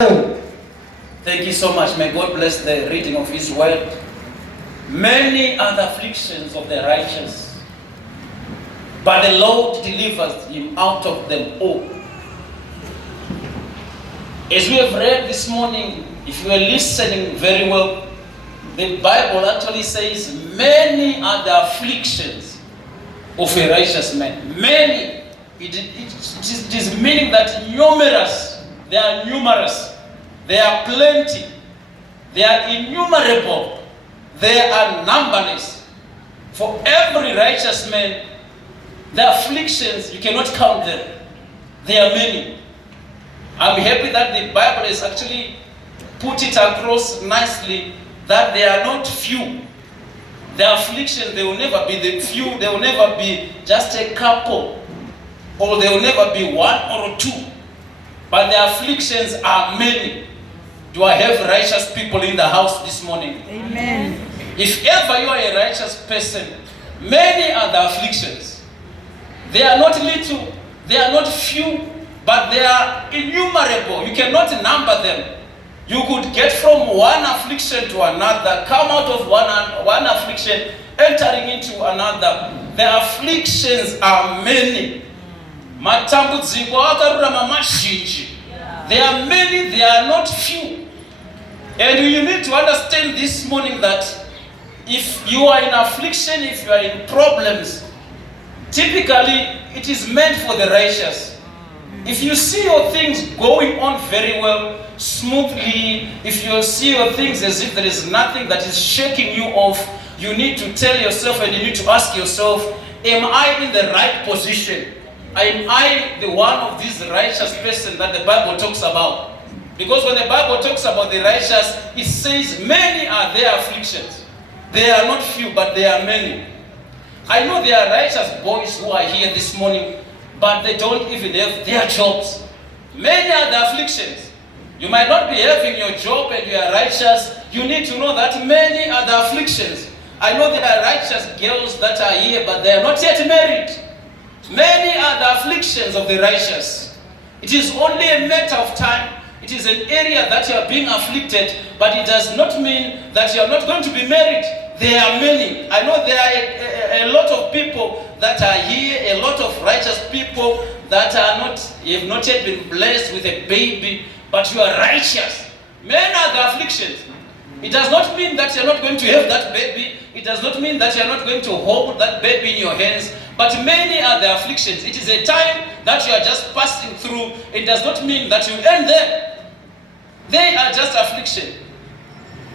Thank you so much. May God bless the reading of His word. Many are the afflictions of the righteous, but the Lord delivers him out of them all. As we have read this morning, if you are listening very well, the Bible actually says many are the afflictions of a righteous man. Many. It is meaning that numerous. They are numerous. They are plenty. They are innumerable. They are numberless. For every righteous man, the afflictions, you cannot count them. They are many. I'm happy that the Bible has actually put it across nicely that they are not few. The afflictions, they will never be the few. They will never be just a couple. Or they will never be one or two. But the afflictions are many. Do I have righteous people in the house this morning? Amen. If ever you are a righteous person, many are the afflictions. They are not little, they are not few, but they are innumerable. You cannot number them. You could get from one affliction to another, come out of one affliction, entering into another. The afflictions are many. There are many, they are not few. And you need to understand this morning that if you are in affliction, if you are in problems, typically it is meant for the righteous. If you see your things going on very well, smoothly, if you see your things as if there is nothing that is shaking you off, you need to tell yourself and you need to ask yourself, am I in the right position? Am I the one of these righteous person that the Bible talks about? Because when the Bible talks about the righteous, it says many are their afflictions. They are not few, but they are many. I know there are righteous boys who are here this morning, but they don't even have their jobs. Many are the afflictions. You might not be having your job and you are righteous. You need to know that many are the afflictions. I know there are righteous girls that are here, but they are not yet married. Many are the afflictions of the righteous. It is only a matter of time. It is an area that you are being afflicted, but it does not mean that you are not going to be married. There are many. I know there are a lot of people that are here, a lot of righteous people that are not, you have not yet been blessed with a baby, but you are righteous. Many are the afflictions. It does not mean that you are not going to have that baby. It does not mean that you are not going to hold that baby in your hands. But many are the afflictions. It is a time that you are just passing through. It does not mean that you end there. They are just affliction.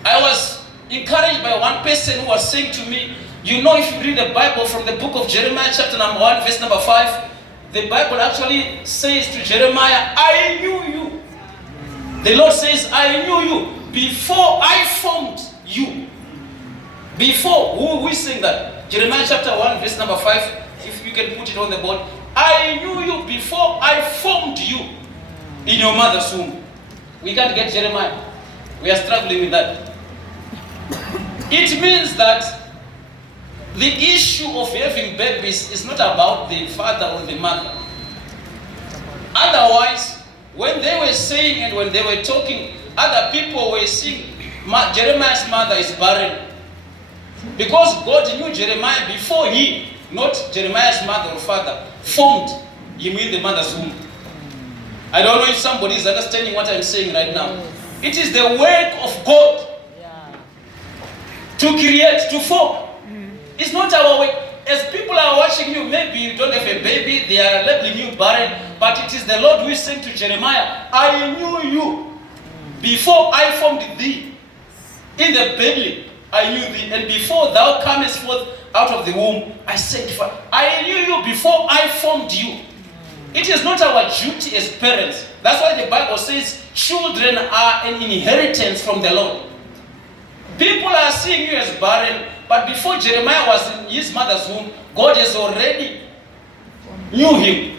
I was encouraged by one person who was saying to me, you know, if you read the Bible from the book of Jeremiah chapter number 1 verse number 5, the Bible actually says to Jeremiah, I knew you. The Lord says, I knew you before I formed you. Before, who is saying that? Jeremiah chapter 1 verse number 5, if you can put it on the board. I knew you before I formed you in your mother's womb. We can't get Jeremiah. We are struggling with that. It means that the issue of having babies is not about the father or the mother. Otherwise, when they were saying and when they were talking, other people were saying, Jeremiah's mother is barren. Because God knew Jeremiah before he, not Jeremiah's mother or father, formed him in the mother's womb. I don't know if somebody is understanding what I'm saying right now. It is the work of God to create, to form. It's not our work. As people are watching you, maybe you don't have a baby, they are labeling you barren, but it is the Lord who is saying to Jeremiah, I knew you before I formed thee in the belly. I knew thee, and before thou comest forth out of the womb, I sanctified. I knew you before I formed you. It is not our duty as parents. That's why the Bible says children are an inheritance from the Lord. People are seeing you as barren, but before Jeremiah was in his mother's womb, God has already knew him.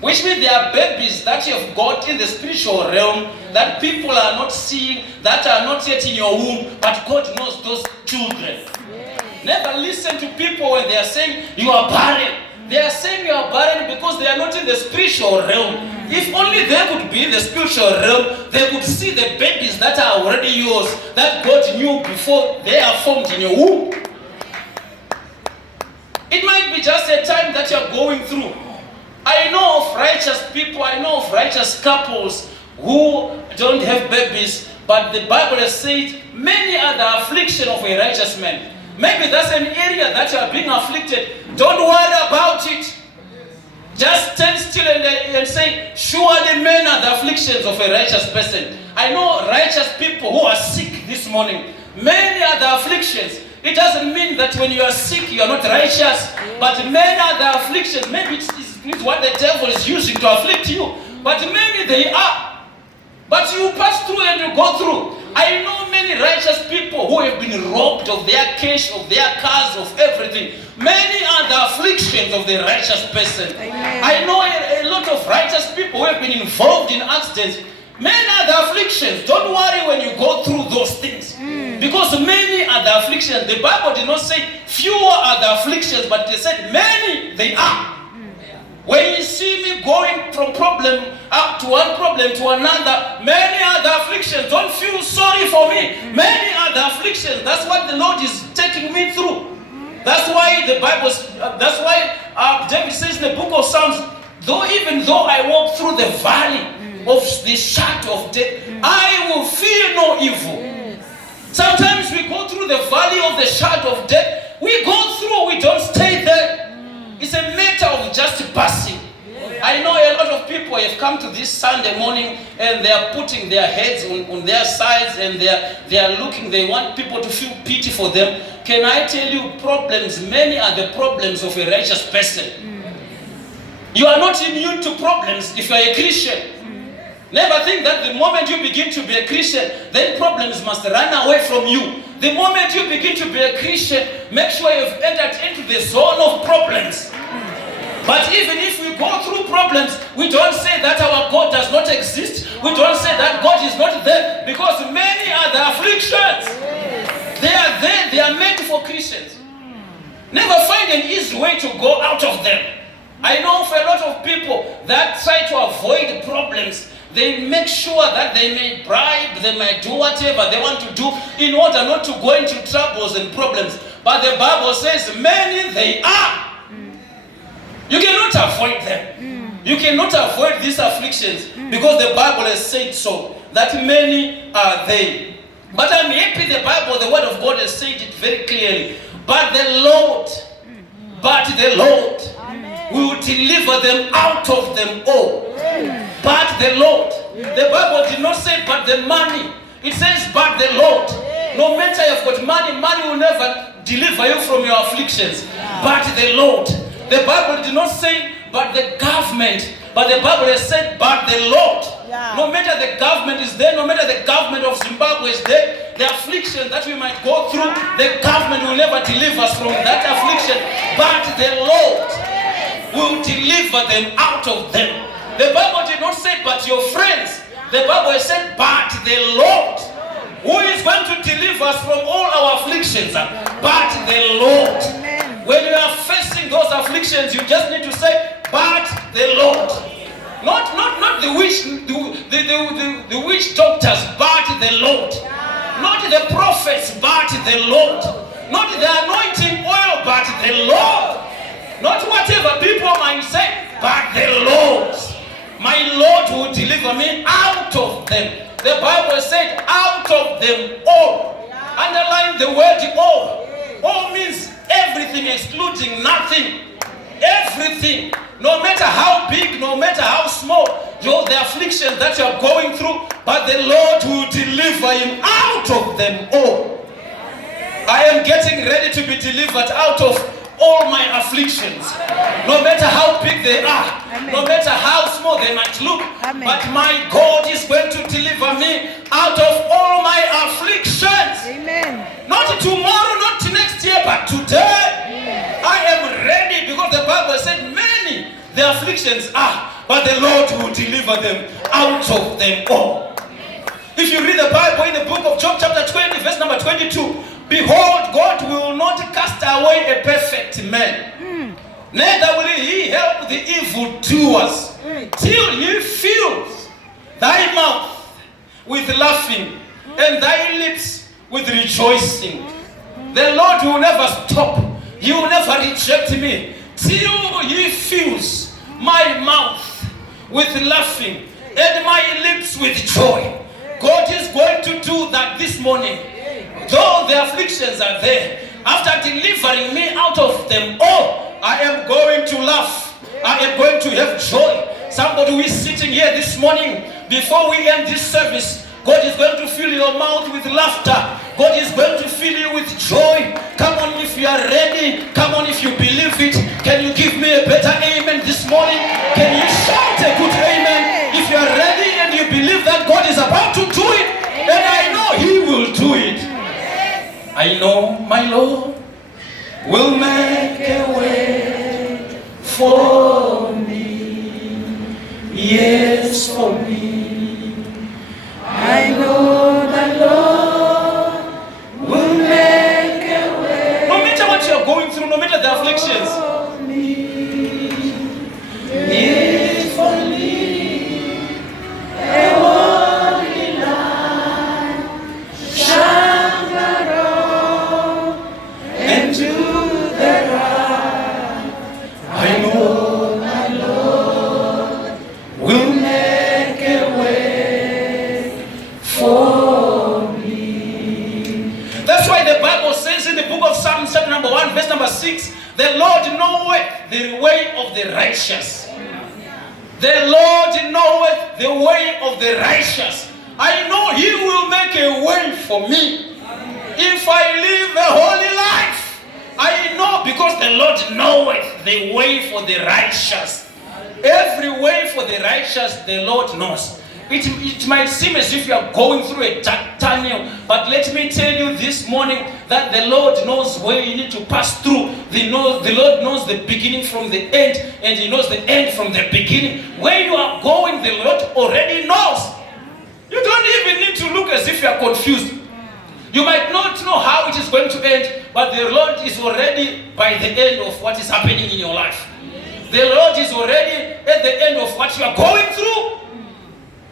Which means there are babies that you have got in the spiritual realm that people are not seeing, that are not yet in your womb, but God knows those children. Never listen to people when they are saying you are barren. They are saying you are barren because they are not in the spiritual realm. If only they could be in the spiritual realm, they could see the babies that are already yours, that God knew before they are formed in your womb. It might be just a time that you are going through. I know of righteous people, I know of righteous couples who don't have babies, but the Bible has said many are the affliction of a righteous man. Maybe that's an area that you are being afflicted. Don't worry about it. Just stand still and say, surely men are the afflictions of a righteous person. I know righteous people who are sick this morning. Many are the afflictions. It doesn't mean that when you are sick, you are not righteous. But many are the afflictions. Maybe it's what the devil is using to afflict you. But many they are. But you pass through and you go through. I know many righteous people who have been robbed of their cash, of their cars, of everything. Many are the afflictions of the righteous person. Amen. I know a lot of righteous people who have been involved in accidents. Many are the afflictions. Don't worry when you go through those things. Because many are the afflictions. The Bible did not say fewer are the afflictions, but they said many they are. When you see me going from problem up to one problem to another, many are the afflictions. Don't feel sorry for me. Many are the afflictions. That's what the Lord is taking me through. That's why the Bible. That's why David says in the book of Psalms, even though I walk through the valley of the shadow of death, I will fear no evil. Sometimes we go through the valley of the shadow of death. We go through. We don't stay there. It's a matter of just passing. I know a lot of people have come to this Sunday morning and they are putting their heads on their sides and they are looking, they want people to feel pity for them. Can I tell you, problems, many are the problems of a righteous person. You are not immune to problems if you are a Christian. Never think that the moment you begin to be a Christian, then problems must run away from you. The moment you begin to be a Christian, make sure you've entered into the zone of problems. But even if we go through problems, we don't say that our God does not exist. We don't say that God is not there, because many are the afflictions. They are there, they are meant for Christians. Never find an easy way to go out of them. I know for a lot of people that try to avoid problems, they make sure that they may bribe, they may do whatever they want to do in order not to go into troubles and problems. But the Bible says many they are. You cannot avoid them. You cannot avoid these afflictions because the Bible has said so, that many are they. But I'm happy the Bible, the Word of God has said it very clearly. But the Lord will deliver them out of them all. But the Lord. The Bible did not say but the money. It says but the Lord. No matter you've got money, money will never deliver you from your afflictions. But the Lord. The Bible did not say but the government. But the Bible has said but the Lord. No matter the government is there, no matter the government of Zimbabwe is there, the affliction that we might go through, the government will never deliver us from that affliction. But the Lord will deliver them out of them. The Bible did not say but your friends. The Bible said but the Lord, who is going to deliver us from all our afflictions. But the Lord. When you are facing those afflictions, you just need to say but the Lord. Not the witch doctors, but the Lord. Not the prophets, but the Lord. Not the anointing oil, but the Lord. Not whatever people might say, but the Lord. My Lord will deliver me out of them. The Bible said out of them all. Underline the word all. All means everything, excluding nothing. Everything. No matter how big, no matter how small, the affliction that you are going through, but the Lord will deliver him out of them all. I am getting ready to be delivered out of all my afflictions. No matter how big they are, no matter how small they might look, but my God is going to deliver me out of all my afflictions. Amen. Not tomorrow, not next year, but today. I am ready because the Bible said many the afflictions are, but the Lord will deliver them out of them all. If you read the Bible in the book of Job chapter 20, verse number 22, behold, God will not cast away a perfect man, neither will he help the evildoers, till he fills thy mouth with laughing and thy lips with rejoicing. The Lord will never stop. He will never reject me till he fills my mouth with laughing and my lips with joy. God is going to do that this morning. Though the afflictions are there, after delivering me out of them all, I am going to laugh. I am going to have joy. Somebody who is sitting here this morning, before we end this service, God is going to fill your mouth with laughter. God is going to fill you with joy. Come on, if you are ready. Come on, if you believe it. Can you give me a better amen this morning? Can you shout a good amen? If you are ready and you believe that God is about to do it, and I know He will do it. I know my Lord will make a way for me. Yes, for me. I know the Lord will make a way. No matter what you are going through, no matter the afflictions, if only a holy light shine around and to the right. I know my Lord will make a way for me. That's why the Bible says in the book of Psalms, chapter number 1, verse number 6, the Lord knoweth the way of the righteous. The Lord knoweth the way of the righteous. I know He will make a way for me. If I live a holy life, I know because the Lord knoweth the way for the righteous. Every way for the righteous, the Lord knows. It might seem as if you are going through a dark tunnel, but let me tell you this morning that the Lord knows where you need to pass through. The Lord knows the beginning from the end, and He knows the end from the beginning. Where you are going, the Lord already knows. You don't even need to look as if you are confused. You might not know how it is going to end, but the Lord is already by the end of what is happening in your life. The Lord is already at the end of what you are going through.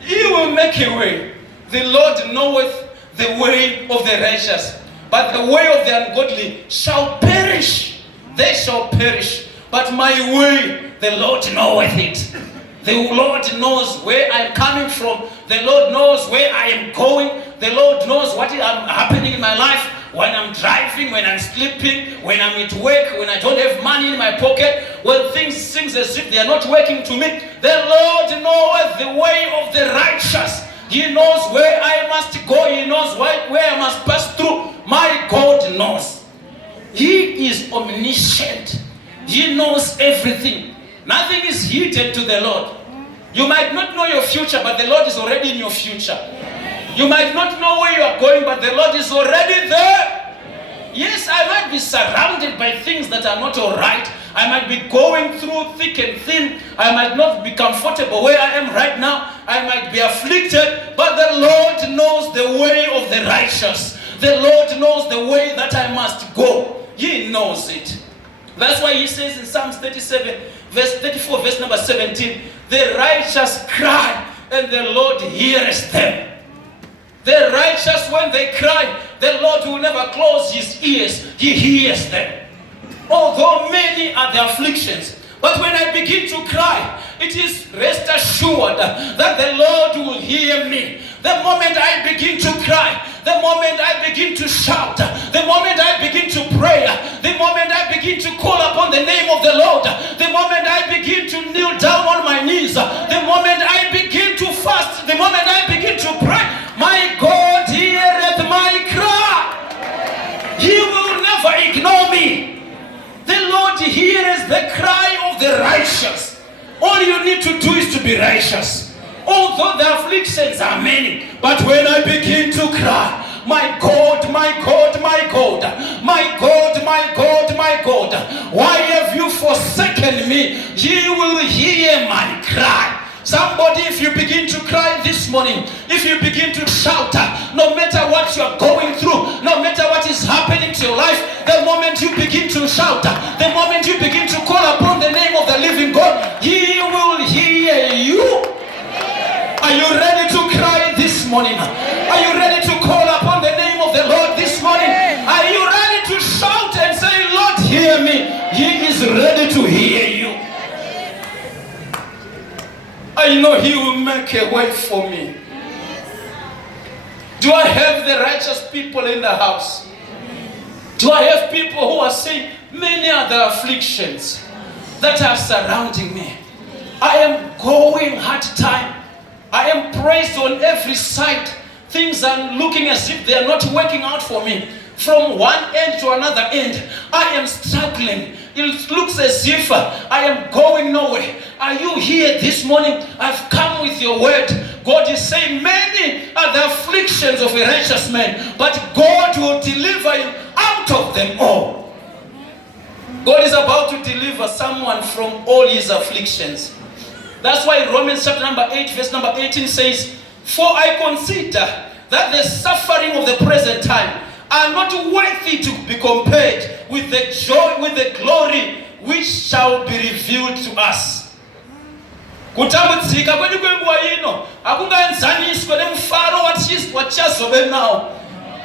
He will make a way. The Lord knoweth the way of the righteous, but the way of the ungodly shall perish. They shall perish. But my way, the Lord knoweth it. The Lord knows where I am coming from. The Lord knows where I am going. The Lord knows what is happening in my life. When I'm driving, when I'm sleeping, when I'm at work, when I don't have money in my pocket, when things seem as if they are not working to me, the Lord knoweth the way of the righteous. He knows where I must go. He knows where I must pass through. My God knows. He is omniscient. He knows everything. Nothing is hidden to the Lord. You might not know your future, but the Lord is already in your future. You might not know where you are going, but the Lord is already there. Yes, I might be surrounded by things that are not all right. I might be going through thick and thin. I might not be comfortable where I am right now. I might be afflicted, but the Lord knows the way of the righteous. The Lord knows the way that I must go. He knows it. That's why He says in Psalms 37, verse 34, verse number 17, the righteous cry, and the Lord hears them. The righteous, when they cry, the Lord will never close His ears. He hears them. Although many are the afflictions, but when I begin to cry, it is rest assured that the Lord will hear me. The moment I begin to cry, the moment I begin to shout, the moment I begin to pray, the moment I begin to call upon the name of the Lord, the moment I begin to kneel down on my knees, the moment I begin to fast, the moment I begin to pray, my God heareth my cry. He will never ignore me. The Lord hears the cry of the righteous. All you need to do is to be righteous. Although the afflictions are many, but when I begin to cry, my God, my God, my God, my God, my God, my God, why have you forsaken me? He will hear my cry. Somebody, if you begin to cry this morning, if you begin to shout, no matter what you're going through, no matter what is happening to your life, the moment you begin to shout, the moment you begin to call upon the Are you ready to call upon the name of the Lord this morning? Are you ready to shout and say, Lord, hear me? He is ready to hear you. I know He will make a way for me. Do I have the righteous people in the house? Do I have people who are saying, many are the afflictions that are surrounding me. I am going hard time. I am praised on every side. Things are looking as if they are not working out for me. From one end to another end, I am struggling. It looks as if I am going nowhere. Are you here this morning? I've come with your word. God is saying, many are the afflictions of a righteous man, but God will deliver you out of them all. God is about to deliver someone from all his afflictions. That's why Romans chapter number 8, verse number 18 says, for I consider that the suffering of the present time are not worthy to be compared with the joy, with the glory which shall be revealed to us. Kutambudzika kwedu kwenguwa ino akungaenzaniswe nemufaro wachazobe nawo.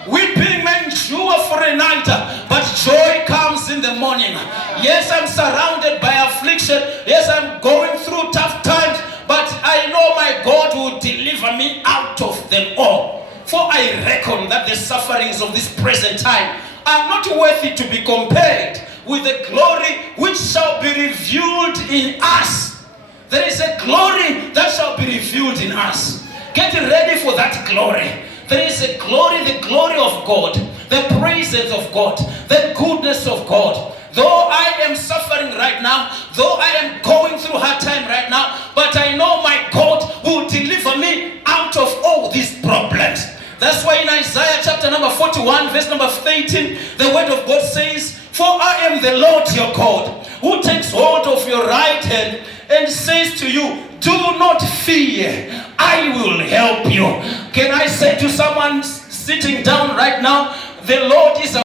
Weeping may endure for a night, but joy comes in the morning. Yes, I'm surrounded by affliction. Yes, I'm going through tough times, but I know my God will deliver me out of them all. For I reckon that the sufferings of this present time are not worthy to be compared with the glory which shall be revealed in us. There is a glory that shall be revealed in us. Get ready for that glory. There is a glory, the glory of God, the praises of God, the goodness of God. Though I am suffering right now, though I am going through hard time right now, but I know my God will deliver me out of all these problems. That's why in Isaiah chapter number 41, verse number 13, the word of God says, for I am the Lord your God, who takes hold of your right hand and says to you, do not fear, I will help you. Can I say to someone sitting down right now, the Lord is